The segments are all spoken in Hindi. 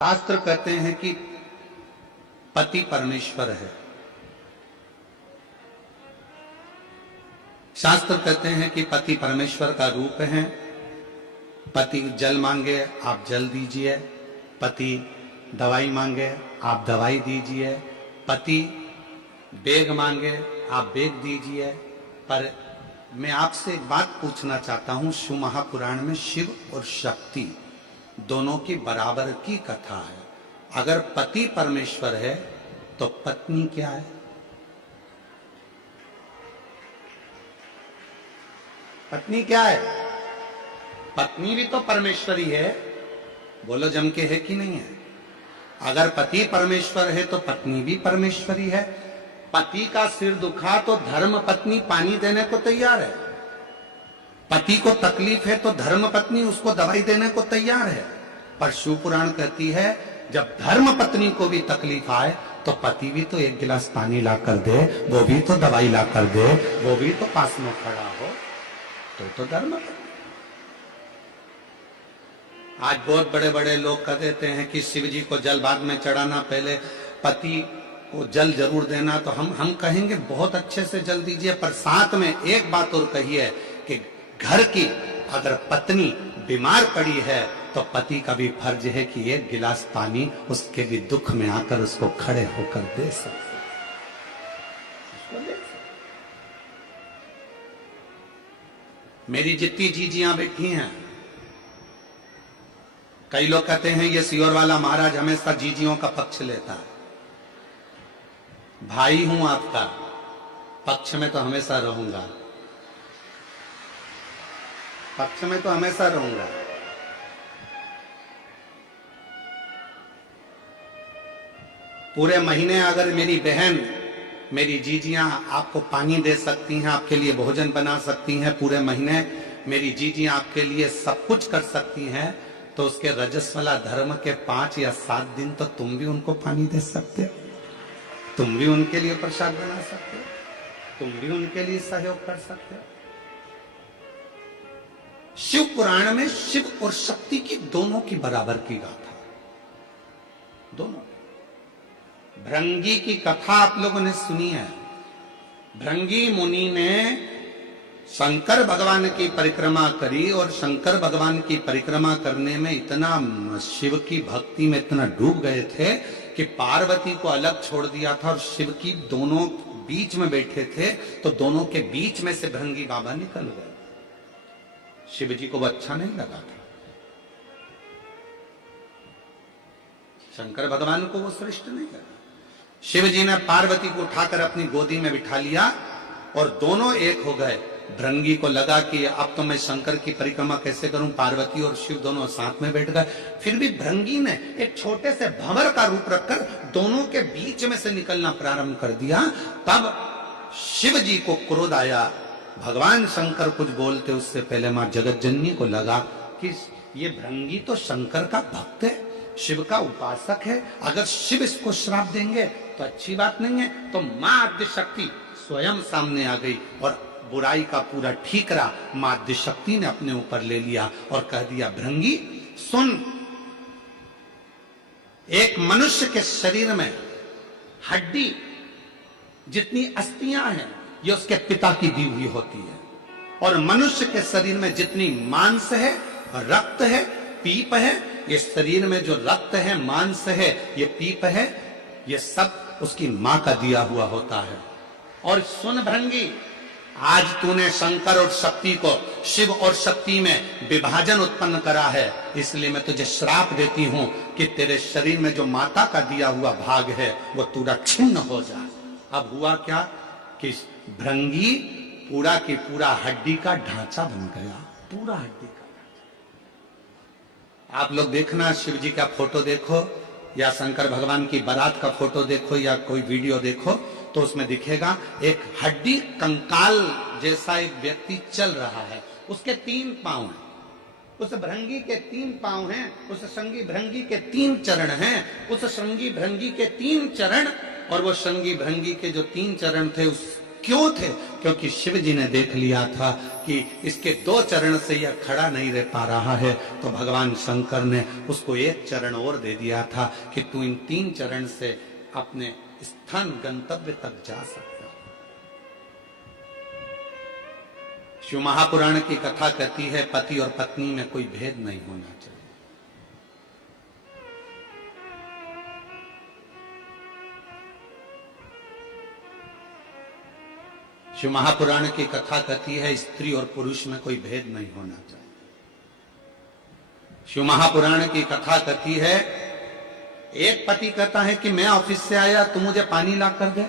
शास्त्र कहते हैं कि पति परमेश्वर है। शास्त्र कहते हैं कि पति परमेश्वर का रूप है। पति जल मांगे आप जल दीजिए, पति दवाई मांगे आप दवाई दीजिए, पति बेग मांगे आप बेग दीजिए। पर मैं आपसे एक बात पूछना चाहता हूं, शिव महापुराण में शिव और शक्ति दोनों की बराबर की कथा है। अगर पति परमेश्वर है तो पत्नी क्या है? पत्नी क्या है? पत्नी भी तो परमेश्वरी है। बोलो जम के है कि नहीं है? अगर पति परमेश्वर है तो पत्नी भी परमेश्वरी है। पति का सिर दुखा तो धर्म पत्नी पानी देने को तैयार है। पति को तकलीफ है तो धर्म पत्नी उसको दवाई देने को तैयार है। पर शिव पुराण कहती है जब धर्म पत्नी को भी तकलीफ आए तो पति भी तो एक गिलास पानी ला कर दे, वो भी तो दवाई ला कर दे, वो भी तो पास में खड़ा हो, तो धर्म पत्नी। आज बहुत बड़े बड़े लोग कह देते हैं कि शिव जी को जल बाद में चढ़ाना, पहले पति को जल जरूर देना। तो हम कहेंगे बहुत अच्छे से जल दीजिए, पर साथ में एक बात और कहिए कि घर की अगर पत्नी बीमार पड़ी है तो पति का भी फर्ज है कि एक गिलास पानी उसके भी दुख में आकर उसको खड़े होकर दे सकते। मेरी जितनी जीजियां बैठी हैं, कई लोग कहते हैं ये सियोर वाला महाराज हमेशा जीजियों का पक्ष लेता है। भाई हूं आपका, पक्ष में तो हमेशा रहूंगा, पक्ष में तो हमेशा रहूंगा। पूरे महीने अगर मेरी बहन, मेरी जीजियां आपको पानी दे सकती हैं, आपके लिए भोजन बना सकती हैं, पूरे महीने मेरी जीजियां आपके लिए सब कुछ कर सकती हैं, तो उसके रजस्वला धर्म के 5 या 7 दिन तो तुम भी उनको पानी दे सकते हो, तुम भी उनके लिए प्रसाद बना सकते हो, तुम भी उनके लिए सहयोग कर सकते हो। शिव पुराण में शिव और शक्ति की दोनों की बराबर की गाथा, दोनों। भृंगी की कथा आप लोगों ने सुनी है। भृंगी मुनि ने शंकर भगवान की परिक्रमा करी और शंकर भगवान की परिक्रमा करने में इतना शिव की भक्ति में इतना डूब गए थे कि पार्वती को अलग छोड़ दिया था और शिव की दोनों बीच में बैठे थे, तो दोनों के बीच में से भृंगी बाबा निकल गए। शिव जी को वो अच्छा नहीं लगा था। शंकर भगवान को वो श्रेष्ठ नहीं लगा। शिव जी ने पार्वती को उठाकर अपनी गोदी में बिठा लिया और दोनों एक हो गए। भृंगी को लगा कि अब तो मैं शंकर की परिक्रमा कैसे करूं। पार्वती और शिव दोनों साथ में बैठ गए। फिर भी भृंगी ने एक छोटे से भंवर का रूप रखकर दोनों के बीच में से निकलना प्रारंभ कर दिया। तब शिव जी को क्रोध आया। भगवान शंकर कुछ बोलते उससे पहले मां जगतजननी को लगा कि ये भृंगी तो शंकर का भक्त है, शिव का उपासक है, अगर शिव इसको श्राप देंगे तो अच्छी बात नहीं है। तो मां आद्यशक्ति स्वयं सामने आ गई और बुराई का पूरा ठीकरा मां आद्यशक्ति ने अपने ऊपर ले लिया और कह दिया, भृंगी सुन, एक मनुष्य के शरीर में हड्डी जितनी अस्थियां हैं ये उसके पिता की दी हुई होती है, और मनुष्य के शरीर में जितनी मांस है, रक्त है, पीप है, ये शरीर में जो रक्त है, मांस है, ये पीप है, ये सब उसकी मां का दिया हुआ होता है। और सुन भृंगी, आज तूने शंकर और शक्ति को, शिव और शक्ति में विभाजन उत्पन्न करा है, इसलिए मैं तुझे श्राप देती हूं कि तेरे शरीर में जो माता का दिया हुआ भाग है वो पूरा छिन्न हो जाए। अब हुआ क्या कि भृंगी पूरा की पूरा हड्डी का ढांचा बन गया, पूरा हड्डी का ढांचा। आप लोग देखना, शिव जी का फोटो देखो या शंकर भगवान की बारात का फोटो देखो या कोई वीडियो देखो तो उसमें दिखेगा एक हड्डी कंकाल जैसा एक व्यक्ति चल रहा है। उसके 3 पांव हैं, उस भृंगी के 3 पांव हैं, उस श्रृंगी भृंगी के 3 चरण हैं, उस श्रृंगी भृंगी के 3 चरण, और वो श्रृंगी भृंगी के जो 3 चरण थे क्यों थे? क्योंकि शिव जी ने देख लिया था कि इसके 2 चरण से यह खड़ा नहीं रह पा रहा है, तो भगवान शंकर ने उसको 1 चरण और दे दिया था कि तू इन 3 चरण से अपने स्थान गंतव्य तक जा सकता है। शिव महापुराण की कथा कहती है पति और पत्नी में कोई भेद नहीं होना चाहिए। शिव महापुराण की कथा कहती है स्त्री और पुरुष में कोई भेद नहीं होना चाहिए। शिव महापुराण की कथा कहती है एक पति कहता है कि मैं ऑफिस से आया, तू मुझे पानी ला कर दे,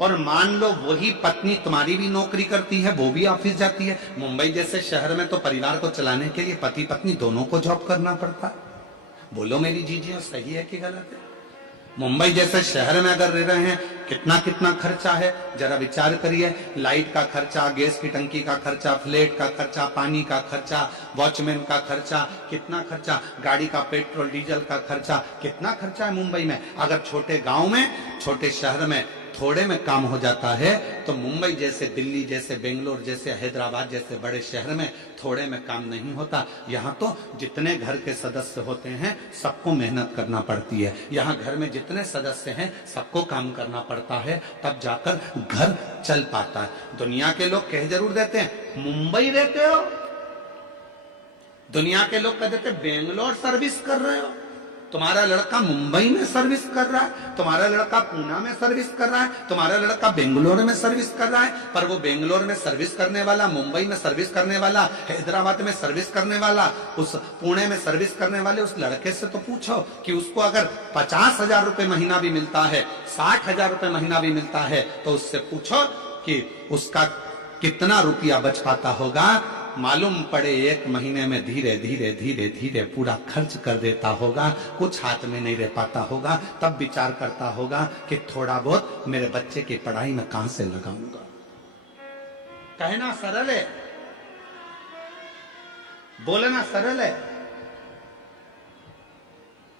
और मान लो वही पत्नी तुम्हारी भी नौकरी करती है, वो भी ऑफिस जाती है। मुंबई जैसे शहर में तो परिवार को चलाने के लिए पति पत्नी दोनों को जॉब करना पड़ता है। बोलो मेरी जीजियों, सही है कि गलत है? मुंबई जैसे शहर में अगर रह रहे हैं, कितना कितना खर्चा है, जरा विचार करिए। लाइट का खर्चा, गैस की टंकी का खर्चा, फ्लैट का खर्चा, पानी का खर्चा, वॉचमैन का खर्चा, कितना खर्चा, गाड़ी का पेट्रोल डीजल का खर्चा, कितना खर्चा है मुंबई में। अगर छोटे गांव में, छोटे शहर में थोड़े में काम हो जाता है, तो मुंबई जैसे, दिल्ली जैसे, बेंगलोर जैसे, हैदराबाद जैसे बड़े शहर में थोड़े में काम नहीं होता। यहाँ तो जितने घर के सदस्य होते हैं सबको मेहनत करना पड़ती है। यहाँ घर में जितने सदस्य हैं सबको काम करना पड़ता है, तब जाकर घर चल पाता है। दुनिया के लोग कह जरूर देते हैं मुंबई रहते हो, दुनिया के लोग कह देते बेंगलोर सर्विस कर रहे हो, तुम्हारा लड़का मुंबई में सर्विस कर रहा है, तुम्हारा लड़का पूना में सर्विस कर रहा है, तुम्हारा लड़का बेंगलोर में सर्विस कर रहा है। पर वो बेंगलोर में सर्विस करने वाला, मुंबई में सर्विस करने वाला, हैदराबाद में सर्विस करने वाला, उस पुणे में सर्विस करने वाले उस लड़के से तो पूछो कि उसको अगर 50,000 रुपए महीना भी मिलता है, 60,000 रुपए महीना भी मिलता है, तो उससे पूछो कि उसका कितना रुपया बच पाता होगा। मालूम पड़े 1 महीने में धीरे धीरे धीरे धीरे पूरा खर्च कर देता होगा, कुछ हाथ में नहीं रह पाता होगा। तब विचार करता होगा कि थोड़ा बहुत मेरे बच्चे की पढ़ाई में कहां से लगाऊंगा। कहना सरल है, बोलना सरल है।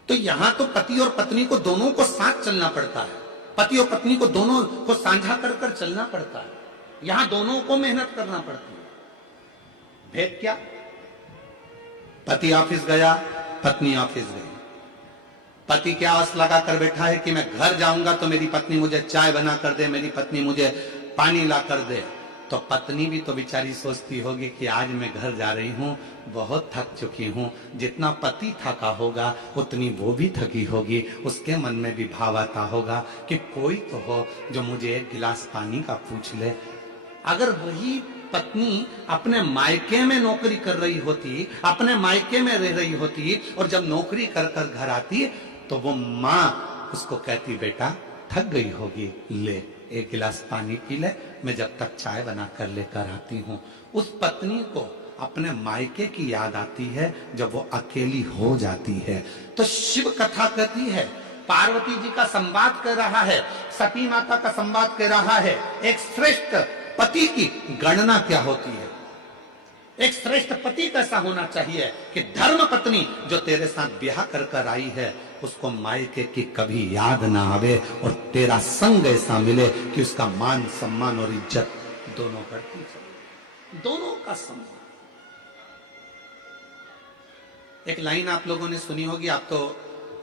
तो यहां तो पति और पत्नी को दोनों को साथ चलना पड़ता है, पति और पत्नी को दोनों को साझा कर कर चलना पड़ता है। यहां दोनों को मेहनत करना पड़ती है। भेद क्या? पति ऑफिस गया, पत्नी ऑफिस गई। पति क्या आस लगा कर बैठा है कि मैं घर जाऊंगा तो मेरी पत्नी मुझे चाय बना कर दे, मेरी पत्नी मुझे पानी ला कर दे। तो पत्नी भी तो बेचारी सोचती होगी कि आज मैं घर जा रही हूं, बहुत थक चुकी हूं। जितना पति थका होगा उतनी वो भी थकी होगी। उसके मन में भी भाव आता होगा कि कोई तो हो जो मुझे 1 गिलास पानी का पूछ ले। अगर वही पत्नी अपने मायके में नौकरी कर रही होती, अपने मायके में रह रही होती, और जब नौकरी कर कर घर आती तो वो माँ उसको कहती बेटा थक गई होगी, ले 1 गिलास पानी पी ले, मैं जब तक चाय बना कर लेकर आती हूँ। उस पत्नी को अपने मायके की याद आती है जब वो अकेली हो जाती है। तो शिव कथा कहती है पार्वती जी का संवाद कर रहा है, सती माता का संवाद कर रहा है। एक श्रेष्ठ पति की गणना क्या होती है, एक श्रेष्ठ पति कैसा होना चाहिए कि धर्म पत्नी जो तेरे साथ ब्याह कर कर आई है उसको मायके की कभी याद ना आवे, और तेरा संग ऐसा मिले कि उसका मान सम्मान और इज्जत दोनों करती चले, दोनों का सम्मान। एक लाइन आप लोगों ने सुनी होगी, आप तो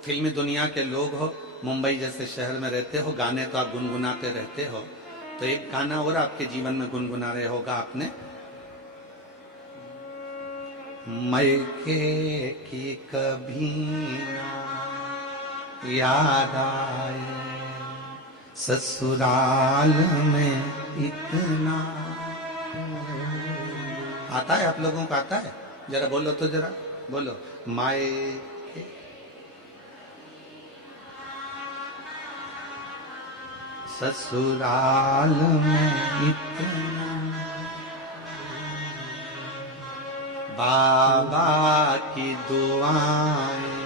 फिल्मी दुनिया के लोग हो, मुंबई जैसे शहर में रहते हो, गाने तो आप गुनगुनाते रहते हो। तो एक गाना और आपके जीवन में गुनगुना रहे होगा आपने, मायके की कभी ना याद आए, ससुराल में इतना। आता है आप लोगों को? आता है? जरा बोलो तो, जरा बोलो। मायके ससुराल में इतना, बाबा की दुआएं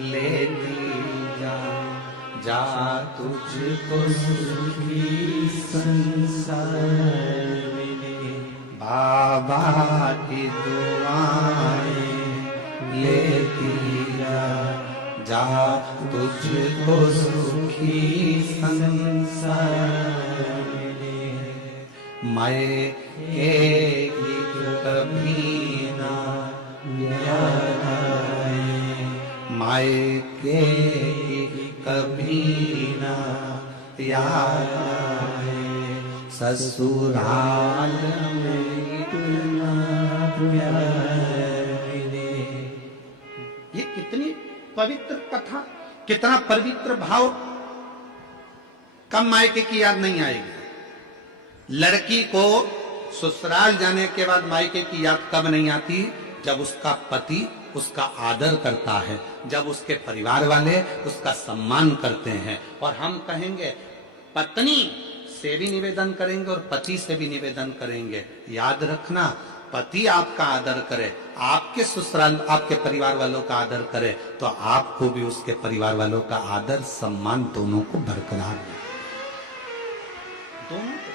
लेती जा, जा तुझको सुखी संसार मिले। बाबा की दुआएं लेती जा, जा तुझको सुखी संसार मिले। मायके की कभी ना याद आए, मायके की कभी ना याद आए, ससुराल में इतना प्यार मिले। ये कितनी पवित्र कथा, कितना पवित्र भाव। कब मायके की याद नहीं आएगी? लड़की को ससुराल जाने के बाद मायके की याद कब नहीं आती? जब उसका पति उसका आदर करता है, जब उसके परिवार वाले उसका सम्मान करते हैं। और हम कहेंगे, पत्नी से भी निवेदन करेंगे और पति से भी निवेदन करेंगे, याद रखना, पति आपका आदर करे, आपके ससुराल आपके परिवार वालों का आदर करे, तो आपको भी उसके परिवार वालों का आदर सम्मान दोनों को बरकरार है, दोनों को।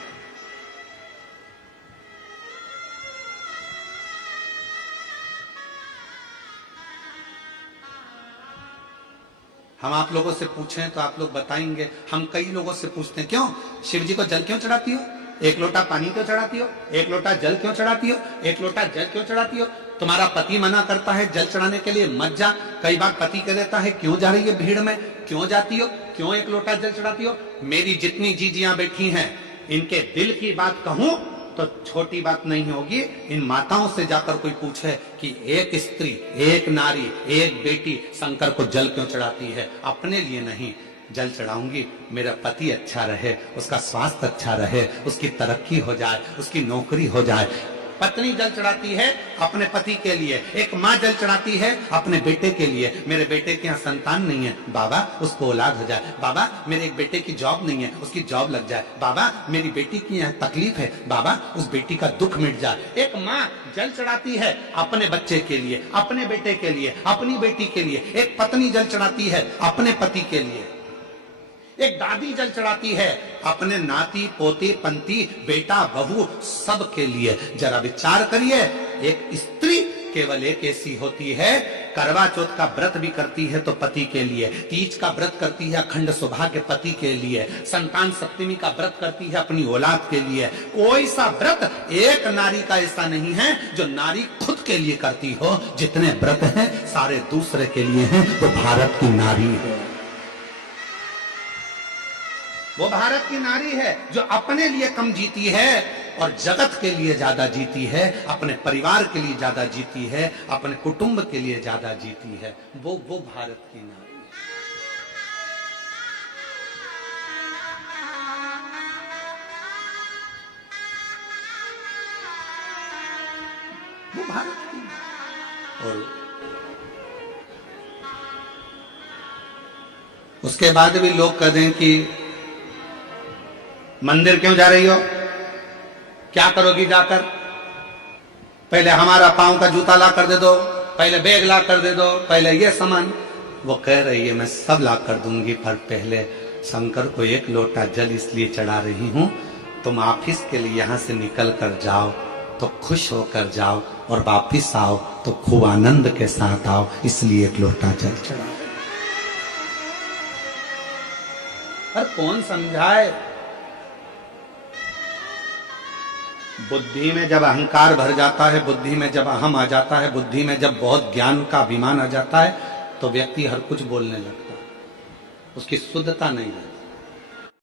हम आप लोगों से पूछें तो आप लोग बताएंगे, हम कई लोगों से पूछते हैं, क्यों शिव जी को जल क्यों चढ़ाती हो? एक लोटा पानी क्यों चढ़ाती हो? एक लोटा जल क्यों चढ़ाती हो? एक लोटा जल क्यों चढ़ाती हो? तुम्हारा पति मना करता है जल चढ़ाने के लिए, मत जा। कई बार पति कह देता है, क्यों जा रही है भीड़ में, क्यों जाती हो, क्यों एक लोटा जल चढ़ाती हो? मेरी जितनी जीजियां बैठी हैं, इनके दिल की बात कहूं तो छोटी बात नहीं होगी। इन माताओं से जाकर कोई पूछे कि एक स्त्री, एक नारी, एक बेटी शंकर को जल क्यों चढ़ाती है? अपने लिए नहीं, जल चढ़ाऊंगी मेरा पति अच्छा रहे, उसका स्वास्थ्य अच्छा रहे, उसकी तरक्की हो जाए, उसकी नौकरी हो जाए। पत्नी जल चढ़ाती है अपने पति के लिए, एक माँ जल चढ़ाती है अपने बेटे के लिए। मेरे बेटे के यहाँ संतान नहीं है, बाबा उसको औलाद हो जाए, बाबा मेरे एक बेटे की जॉब नहीं है, उसकी जॉब लग जाए, बाबा मेरी बेटी की यहाँ तकलीफ है, बाबा उस बेटी का दुख मिट जाए। एक माँ जल चढ़ाती है अपने बच्चे के लिए, अपने बेटे के लिए, अपनी बेटी के लिए। एक पत्नी जल चढ़ाती है अपने पति के लिए। एक दादी जल चढ़ाती है अपने नाती पोते पंती बेटा बहू सब के लिए। जरा विचार करिए, एक स्त्री केवल एक ऐसी होती है, करवा चौथ का व्रत भी करती है तो पति के लिए, तीज का व्रत करती है अखंड सौभाग्य पति के लिए, संतान सप्तमी का व्रत करती है अपनी औलाद के लिए। कोई सा व्रत एक नारी का ऐसा नहीं है जो नारी खुद के लिए करती हो। जितने व्रत हैं सारे दूसरे के लिए हैं, वो भारत की नारी है, वो भारत की नारी है जो अपने लिए कम जीती है और जगत के लिए ज्यादा जीती है, अपने परिवार के लिए ज्यादा जीती है, अपने कुटुंब के लिए ज्यादा जीती है। वो भारत की नारी है। वो भारत की। और उसके बाद भी लोग कह दें कि मंदिर क्यों जा रही हो, क्या करोगी जाकर, पहले हमारा पांव का जूता ला कर दे दो, पहले बैग ला कर दे दो, पहले ये सामान। वो कह रही है मैं सब ला कर दूंगी, पर पहले शंकर को एक लोटा जल इसलिए चढ़ा रही हूं, तुम ऑफिस के लिए यहां से निकल कर जाओ तो खुश होकर जाओ और वापिस आओ तो खूब आनंद के साथ आओ, इसलिए एक लोटा जल चढ़ा। और कौन समझाए? बुद्धि में जब अहंकार भर जाता है, बुद्धि में जब अहम आ जाता है, बुद्धि में जब बहुत ज्ञान का अभिमान आ जाता है, तो व्यक्ति हर कुछ बोलने लगता है, उसकी शुद्धता नहीं रहती।